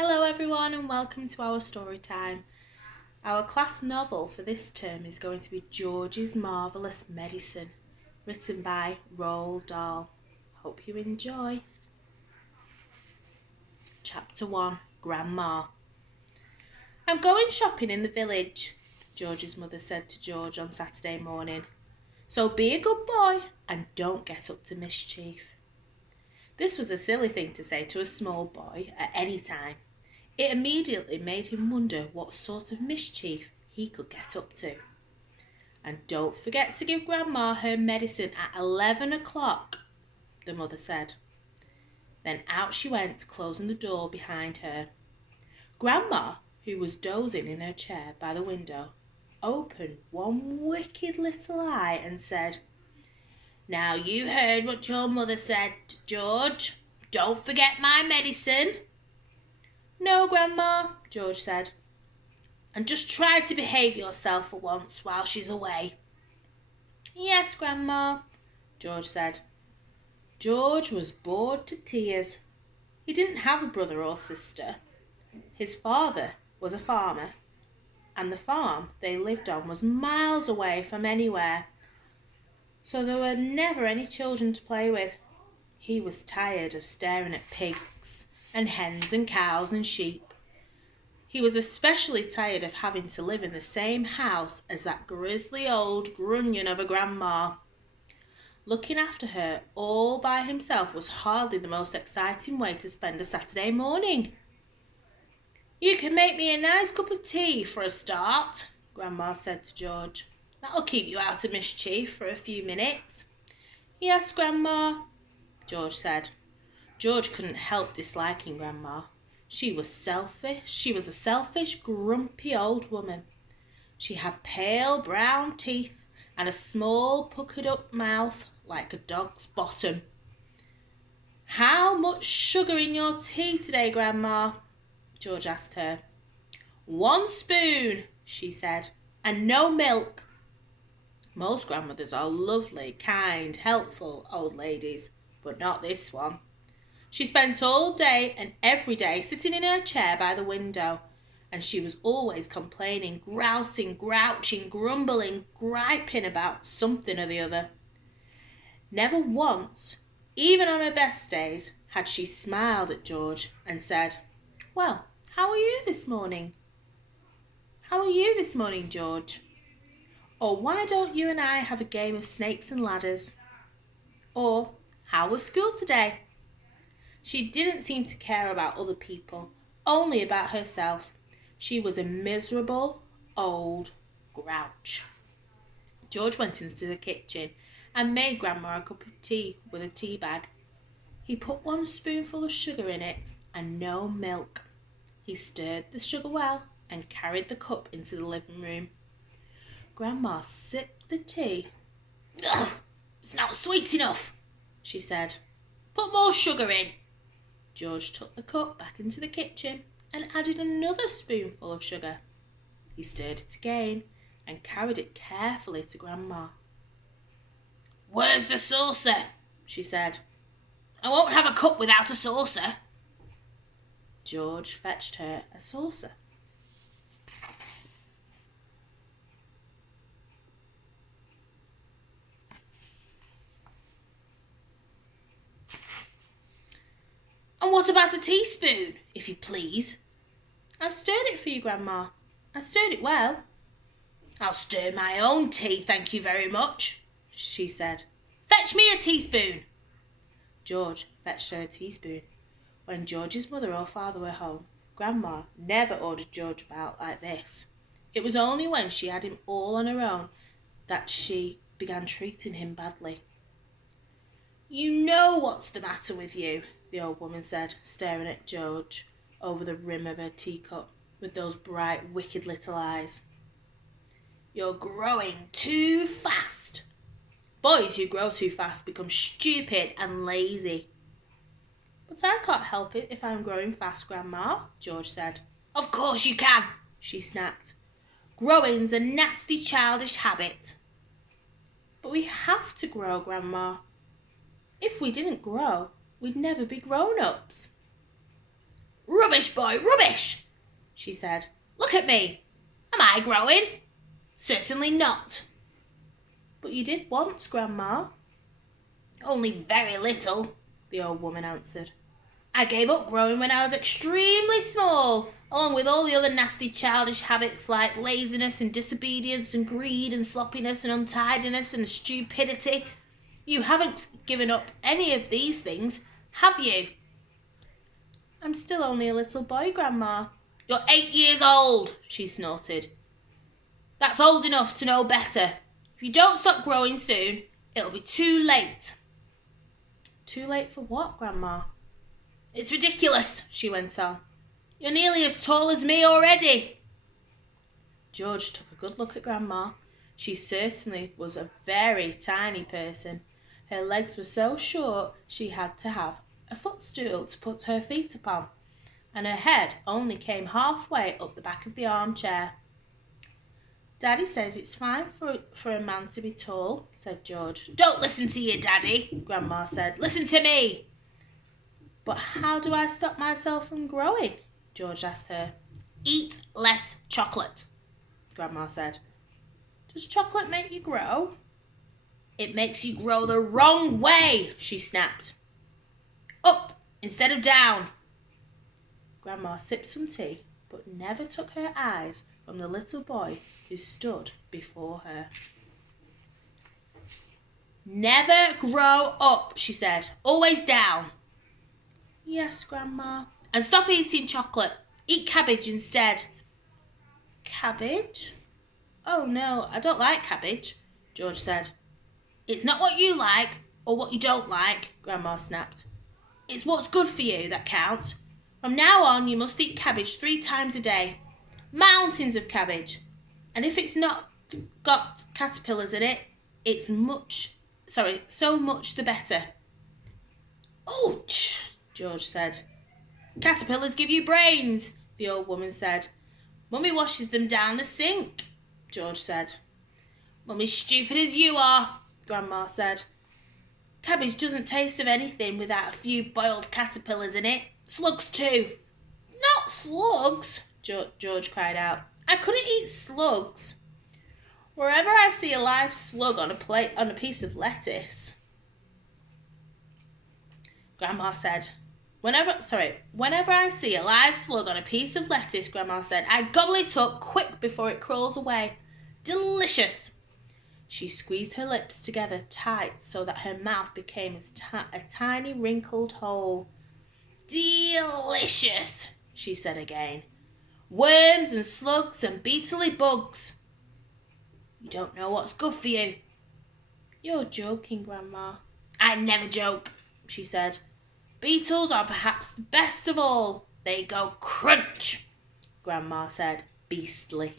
Hello everyone and welcome to our story time. Our class novel for this term is going to be George's Marvellous Medicine, written by Roald Dahl. Hope you enjoy. Chapter 1, Grandma. I'm going shopping in the village, George's mother said to George on Saturday morning. So be a good boy and don't get up to mischief. This was a silly thing to say to a small boy at any time. It immediately made him wonder what sort of mischief he could get up to. And don't forget to give Grandma her medicine at 11 o'clock, the mother said. Then out she went, closing the door behind her. Grandma, who was dozing in her chair by the window, opened one wicked little eye and said, "Now you heard what your mother said, George. Don't forget my medicine." "No, Grandma," George said. "And just try to behave yourself for once while she's away." "Yes, Grandma," George said. George was bored to tears. He didn't have a brother or sister. His father was a farmer, and the farm they lived on was miles away from anywhere, so there were never any children to play with. He was tired of staring at pigs and hens and cows and sheep. He was especially tired of having to live in the same house as that grisly old grunion of a grandma. Looking after her all by himself was hardly the most exciting way to spend a Saturday morning. "You can make me a nice cup of tea for a start," Grandma said to George. "That'll keep you out of mischief for a few minutes." "Yes, Grandma," George said. George couldn't help disliking Grandma. She was selfish. She was a selfish, grumpy old woman. She had pale brown teeth and a small, puckered-up mouth like a dog's bottom. "How much sugar in your tea today, Grandma?" George asked her. "1 spoon," she said, "and no milk." Most grandmothers are lovely, kind, helpful old ladies, but not this one. She spent all day and every day sitting in her chair by the window, and she was always complaining, grousing, grouching, grumbling, griping about something or the other. Never once, even on her best days, had she smiled at George and said, "Well, how are you this morning? How are you this morning, George?" Or "Why don't you and I have a game of snakes and ladders?" Or "How was school today?" She didn't seem to care about other people, only about herself. She was a miserable old grouch. George went into the kitchen and made Grandma a cup of tea with a tea bag. He put 1 spoonful of sugar in it and no milk. He stirred the sugar well and carried the cup into the living room. Grandma sipped the tea. "Ugh, it's not sweet enough," she said. "Put more sugar in." George took the cup back into the kitchen and added another spoonful of sugar. He stirred it again and carried it carefully to Grandma. "Where's the saucer?" she said. "I won't have a cup without a saucer." George fetched her a saucer. "And what about a teaspoon, if you please?" "I've stirred it for you, Grandma. I stirred it well." "I'll stir my own tea, thank you very much," she said. "Fetch me a teaspoon." George fetched her a teaspoon. When George's mother or father were home, Grandma never ordered George about like this. It was only when she had him all on her own that she began treating him badly. "You know what's the matter with you," the old woman said, staring at George over the rim of her teacup with those bright, wicked little eyes. "You're growing too fast. Boys who grow too fast become stupid and lazy." "But I can't help it if I'm growing fast, Grandma," George said. "Of course you can," she snapped. "Growing's a nasty, childish habit." "But we have to grow, Grandma. If we didn't grow, we'd never be grown-ups." Rubbish, boy, rubbish, she said. Look at me. Am I growing? Certainly not. But you did once, Grandma. Only very little, the old woman answered. I gave up growing when I was extremely small, along with all the other nasty childish habits like laziness and disobedience and greed and sloppiness and untidiness and stupidity. You haven't given up any of these things, have you? I'm still only a little boy, Grandma. You're 8 years old, she snorted. That's old enough to know better. If you don't stop growing soon, it'll be too late. Too late for what, Grandma? It's ridiculous, she went on. You're nearly as tall as me already. George took a good look at Grandma. She certainly was a very tiny person. Her legs were so short she had to have a footstool to put her feet upon, and her head only came halfway up the back of the armchair. Daddy says it's fine for a man to be tall, said George. Don't listen to your daddy, Grandma said. Listen to me. But how do I stop myself from growing? George asked her. Eat less chocolate, Grandma said. Does chocolate make you grow? It makes you grow the wrong way, she snapped. Up instead of down. Grandma sipped some tea, but never took her eyes from the little boy who stood before her. Never grow up, she said. Always down. Yes, Grandma. And stop eating chocolate. Eat cabbage instead. Cabbage? Oh no, I don't like cabbage, George said. It's not what you like or what you don't like, Grandma snapped. It's what's good for you that counts. From now on, you must eat cabbage 3 times a day. Mountains of cabbage. And if it's not got caterpillars in it, it's so much the better. Ouch, George said. Caterpillars give you brains, the old woman said. Mummy washes them down the sink, George said. Mummy's stupid as you are, Grandma said. Cabbage doesn't taste of anything without a few boiled caterpillars in it. Slugs too. Not slugs, George cried out. I couldn't eat slugs. Wherever I see a live slug on a piece of lettuce, Grandma said. Whenever I see a live slug on a piece of lettuce, Grandma said, I gobble it up quick before it crawls away. Delicious. She squeezed her lips together tight so that her mouth became a tiny wrinkled hole. Delicious, she said again. Worms and slugs and beetly bugs. You don't know what's good for you. You're joking, Grandma. I never joke, she said. Beetles are perhaps the best of all. They go crunch, Grandma said, beastly.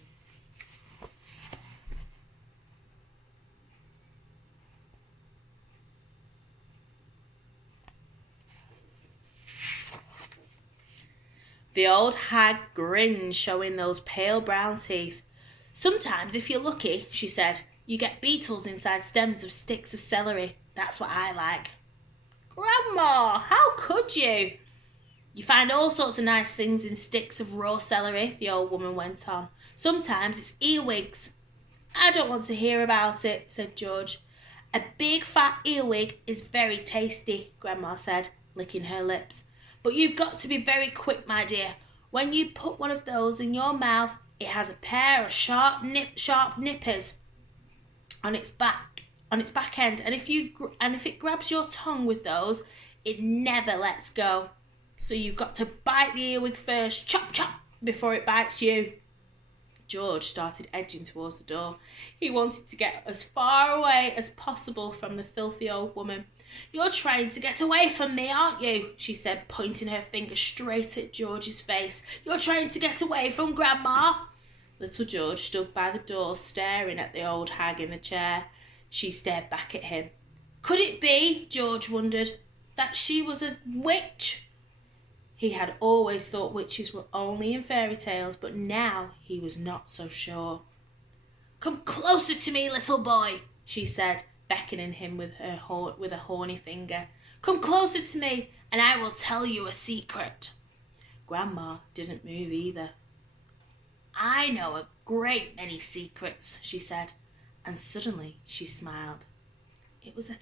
The old hag grinned, showing those pale brown teeth. Sometimes, if you're lucky, she said, you get beetles inside stems of sticks of celery. That's what I like. Grandma, how could you? You find all sorts of nice things in sticks of raw celery, the old woman went on. Sometimes it's earwigs. I don't want to hear about it, said George. A big fat earwig is very tasty, Grandma said, licking her lips. But you've got to be very quick, my dear. When you put one of those in your mouth, it has a pair of sharp nippers on its back end, and if it grabs your tongue with those, it never lets go. So you've got to bite the earwig first, chop chop, before it bites you. George started edging towards the door. He wanted to get as far away as possible from the filthy old woman. You're trying to get away from me, aren't you? She said, pointing her finger straight at George's face. You're trying to get away from Grandma. Little George stood by the door staring at the old hag in the chair. She stared back at him. Could it be, George wondered, that she was a witch? He had always thought witches were only in fairy tales, but now he was not so sure. Come closer to me, little boy, she said, beckoning him with a horny finger. Come closer to me, and I will tell you a secret. Grandma didn't move either. "I know a great many secrets," she said, and suddenly she smiled. It was a